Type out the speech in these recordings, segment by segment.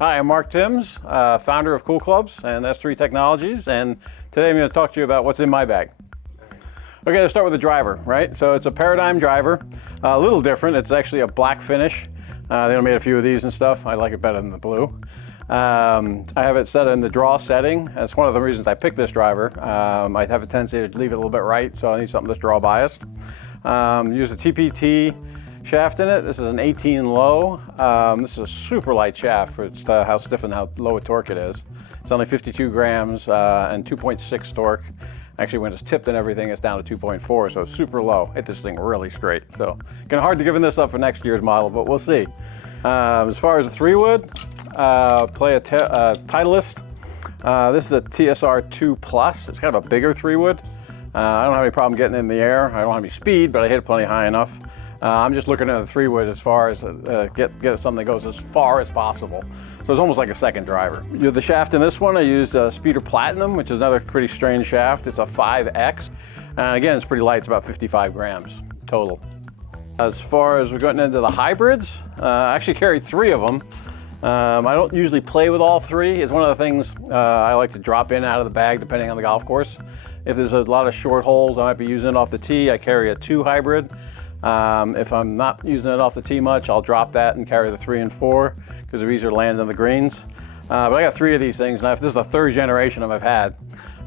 Hi, I'm Mark Timms, founder of Cool Clubs and S3 Technologies, and today I'm going to talk to you about what's in my bag. Okay, let's start with the driver, right? So it's a Paradigm driver, a little different. It's actually a black finish. They only made a few of these and stuff. I like it better than the blue. I have it set in the draw setting. That's one of the reasons I picked this driver. I have a tendency to leave it a little bit right, so I need something that's draw biased. Use a TPT shaft in it. This is an 18 low. This is a super light shaft for how stiff and how low a torque it is. It's only 52 grams and 2.6 torque. Actually, when it's tipped and everything, it's down to 2.4, so it's super low. Hit this thing really straight. So, kind of hard to give this up for next year's model, but we'll see. As far as a 3-wood, play a Titleist. This is a TSR2 Plus. It's kind of a bigger 3-wood. I don't have any problem getting it in the air. I don't have any speed, but I hit it plenty high enough. I'm just looking at a 3-wood as far as get something that goes as far as possible. So it's almost like a second driver. The shaft in this one, I used Speeder Platinum, which is another pretty strange shaft. It's a 5X. Again, it's pretty light. It's about 55 grams total. As far as we're getting into the hybrids, I actually carry 3 of them. I don't usually play with all 3. It's one of the things I like to drop in and out of the bag depending on the golf course. If there's a lot of short holes I might be using it off the tee, I carry a 2 hybrid. If I'm not using it off the tee much, I'll drop that and carry the 3 and 4 because they're easier to land on the greens. But I got 3 of these things, and this is the 3rd generation I've had.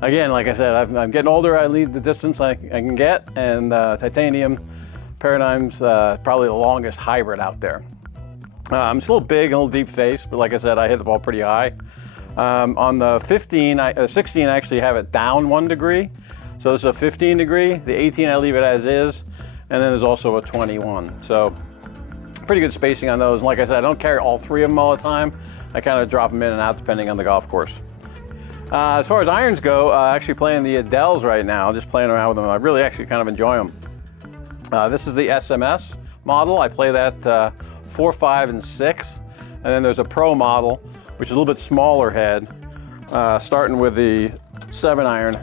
Again, like I said, I'm getting older. I lead the distance I can get, and titanium Paradigm's probably the longest hybrid out there. It's a little big and a little deep face, but like I said, I hit the ball pretty high. On the 16, I actually have it down 1 degree. So this is a 15 degree. The 18, I leave it as is. And then there's also a 21. So pretty good spacing on those. And like I said, I don't carry all 3 of them all the time. I kind of drop them in and out depending on the golf course. As far as irons go, actually playing the Adels right now, just playing around with them. I really actually kind of enjoy them. This is the SMS model. I play that 4, 5, and 6. And then there's a Pro model, which is a little bit smaller head, starting with the 7-iron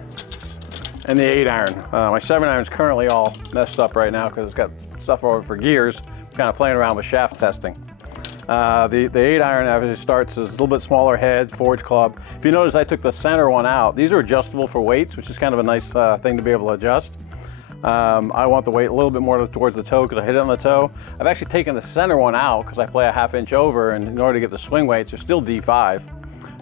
and the 8-iron. My 7-iron is currently all messed up right now because it's got stuff over for gears. Kind of playing around with shaft testing. The 8-iron obviously starts as a little bit smaller head, forge club. If you notice, I took the center one out. These are adjustable for weights, which is kind of a nice thing to be able to adjust. I want the weight a little bit more towards the toe because I hit it on the toe. I've actually taken the center one out because I play a 1/2 inch over, and in order to get the swing weights, they're still D5.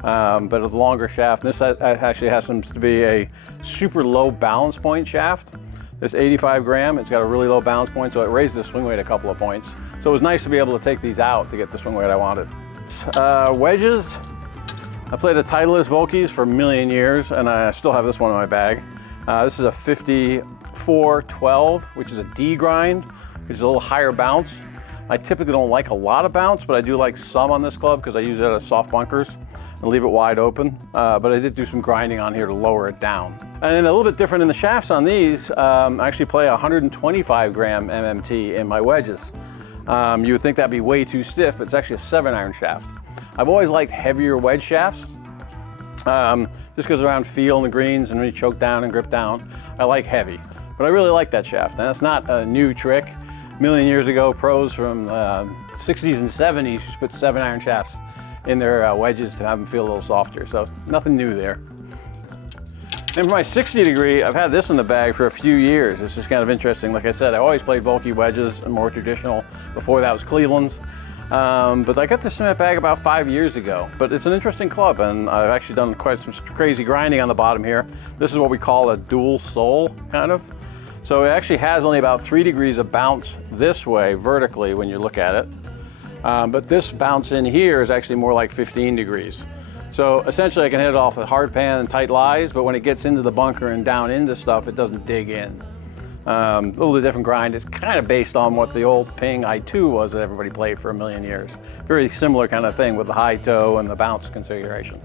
But it's a longer shaft. And this actually happens to be a super low balance point shaft. This 85 gram, it's got a really low balance point, so it raises the swing weight a couple of points. So it was nice to be able to take these out to get the swing weight I wanted. Wedges, I played a Titleist Volkeys for a million years, and I still have this one in my bag. This is a 54-12, which is a D grind, which is a little higher bounce. I typically don't like a lot of bounce, but I do like some on this club because I use it as soft bunkers and leave it wide open. But I did do some grinding on here to lower it down. And then a little bit different in the shafts on these, I actually play 125 gram MMT in my wedges. You would think that'd be way too stiff, but it's actually a 7-iron shaft. I've always liked heavier wedge shafts, just because around feel in the greens and when you choke down and grip down, I like heavy. But I really like that shaft, and it's not a new trick. A million years ago, pros from 60s and 70s used to put 7-iron shafts in their wedges to have them feel a little softer, so nothing new there. And for my 60 degree, I've had this in the bag for a few years. It's just kind of interesting. Like I said, I always played Volkey wedges and more traditional. Before that was Cleveland's. But I got this in my bag about 5 years ago. But it's an interesting club, and I've actually done quite some crazy grinding on the bottom here. This is what we call a dual sole, kind of. So it actually has only about 3 degrees of bounce this way, vertically, when you look at it. But this bounce in here is actually more like 15 degrees. So essentially I can hit it off with hard pan and tight lies, but when it gets into the bunker and down into stuff, it doesn't dig in. A little bit different grind. It's kind of based on what the old Ping I2 was that everybody played for a million years. Very similar kind of thing with the high toe and the bounce configuration.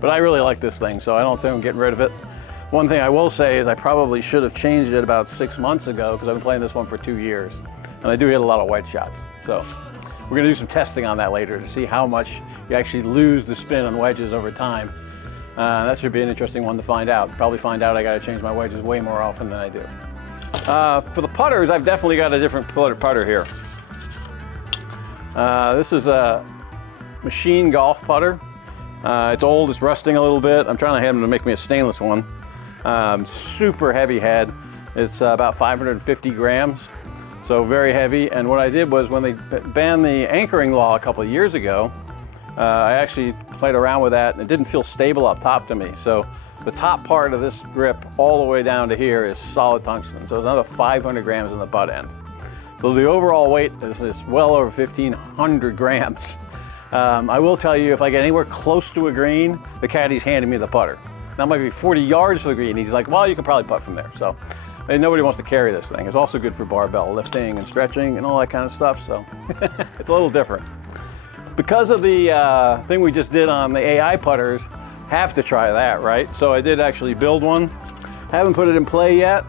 But I really like this thing, so I don't think I'm getting rid of it. One thing I will say is I probably should have changed it about 6 months ago because I've been playing this one for 2 years. And I do hit a lot of wedge shots. So we're gonna do some testing on that later to see how much you actually lose the spin on wedges over time. That should be an interesting one to find out. Probably find out I gotta change my wedges way more often than I do. For the putters, I've definitely got a different putter here. This is a machine golf putter. It's old, it's rusting a little bit. I'm trying to have them to make me a stainless one. Super heavy head. It's about 550 grams, so very heavy. And what I did was, when they banned the anchoring law a couple of years ago, I actually played around with that, and it didn't feel stable up top to me. So the top part of this grip all the way down to here is solid tungsten. So it's another 500 grams in the butt end. So the overall weight is well over 1,500 grams. I will tell you, if I get anywhere close to a green, the caddy's handing me the putter. Now it might be 40 yards to the green. He's like, well, you can probably putt from there. So and nobody wants to carry this thing. It's also good for barbell lifting and stretching and all that kind of stuff. So it's a little different. Because of the thing we just did on the AI putters, have to try that, right? So I did actually build one. Haven't put it in play yet.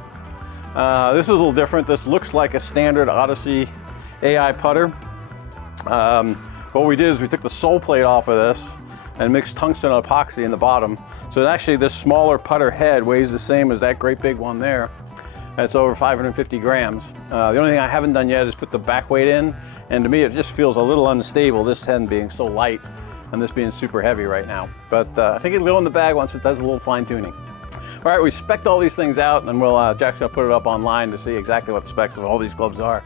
This is a little different. This looks like a standard Odyssey AI putter. What we did is we took the sole plate off of this and mixed tungsten epoxy in the bottom. So actually this smaller putter head weighs the same as that great big one there. It's over 550 grams. The only thing I haven't done yet is put the back weight in, and to me it just feels a little unstable, this head being so light and this being super heavy right now. But I think it'll go in the bag once it does a little fine tuning. All right, we spec'd all these things out, and Jack's gonna put it up online to see exactly what the specs of all these clubs are.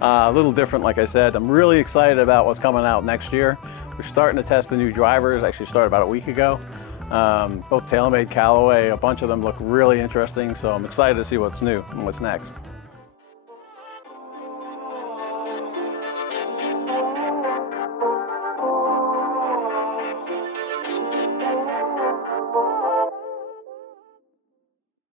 A little different, like I said. I'm really excited about what's coming out next year. We're starting to test the new drivers. Actually started about a week ago. Both TaylorMade, Callaway, a bunch of them look really interesting. So I'm excited to see what's new and what's next.